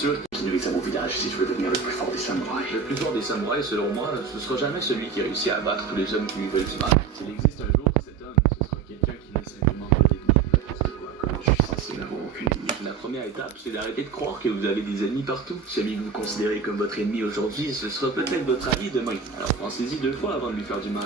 sûr qui nourrit à mon village si je veux devenir le plus fort des samouraïs. Le plus fort des samouraïs, selon moi, ce sera jamais celui qui réussit à abattre tous les hommes qui lui veulent du mal. S'il existe un jour, cet homme, ce sera quelqu'un qui n'est simplement pas d'ennemis. N'importe quoi, comme je suis censé n'avoir aucune ennemi. La première étape, c'est d'arrêter de croire que vous avez des ennemis partout. Celui que vous considérez comme votre ennemi aujourd'hui, ce sera peut-être votre ami demain. Alors pensez-y 2 fois avant de lui faire du mal.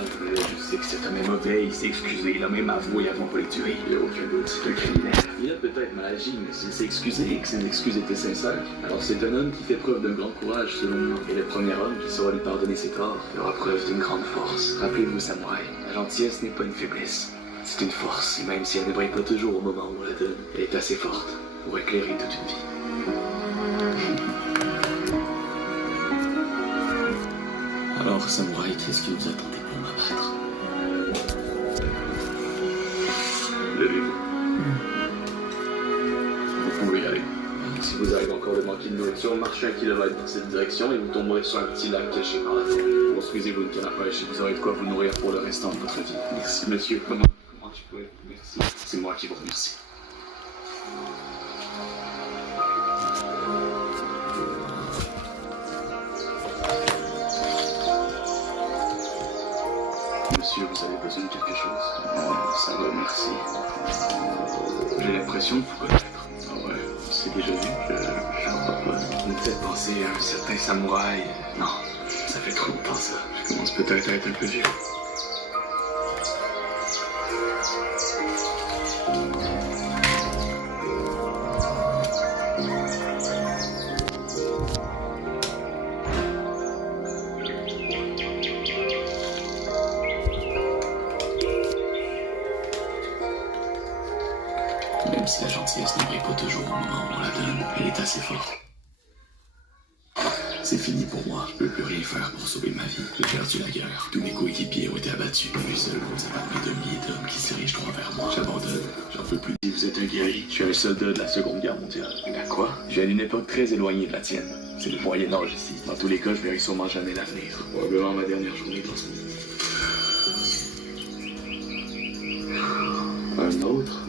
Je sais que cet homme est mauvais, il s'est excusé, il a même avoué avant pour les tuer. Il n'y a aucun doute, c'est un criminel. Il a peut-être mal agi, mais s'il s'est excusé et que ses excuses étaient sincères, alors c'est un homme qui fait preuve d'un grand courage selon moi. Et le premier homme qui saura lui pardonner ses torts fera preuve d'une grande force. Rappelez-vous, samouraï, la gentillesse n'est pas une faiblesse. C'est une force, et même si elle ne brille pas toujours au moment où on la donne, elle est assez forte pour éclairer toute une vie. Alors, samouraï, qu'est-ce que vous attendez pour m'abattre? Levez-vous. Vous pouvez y aller. Si vous arrivez encore de manquer de nourriture, marchez 1 kilomètre dans cette direction et vous tomberez sur un petit lac caché par la forêt. Construisez-vous une canne à pêche et vous aurez de quoi vous nourrir pour le restant de votre vie. Merci, monsieur. Comment je peux? Merci. C'est moi qui vous remercie. Monsieur, vous avez besoin de quelque chose? Ça va, merci. J'ai l'impression de vous connaître. Ah ouais, c'est déjà vu? Je crois pas. Vous me faites penser à un certain samouraï. Non, ça fait trop longtemps ça. Je commence peut-être à être un peu vieux. Même si la gentillesse ne brille pas toujours au moment où on la donne, elle est assez forte. C'est fini pour moi, je peux plus rien faire pour sauver ma vie. J'ai perdu la guerre, tous mes coéquipiers ont été abattus. Puis seul, vous avez armée de milliers d'hommes qui se dirigent droit vers moi. J'abandonne, j'en peux plus. Si vous êtes un guerrier, je suis un soldat de la Seconde Guerre mondiale. À quoi? Je viens d'une époque très éloignée de la tienne. C'est le Moyen-Âge ici. Dans tous les cas, je verrai sûrement jamais l'avenir. Probablement ma dernière journée dans ce monde. Un autre?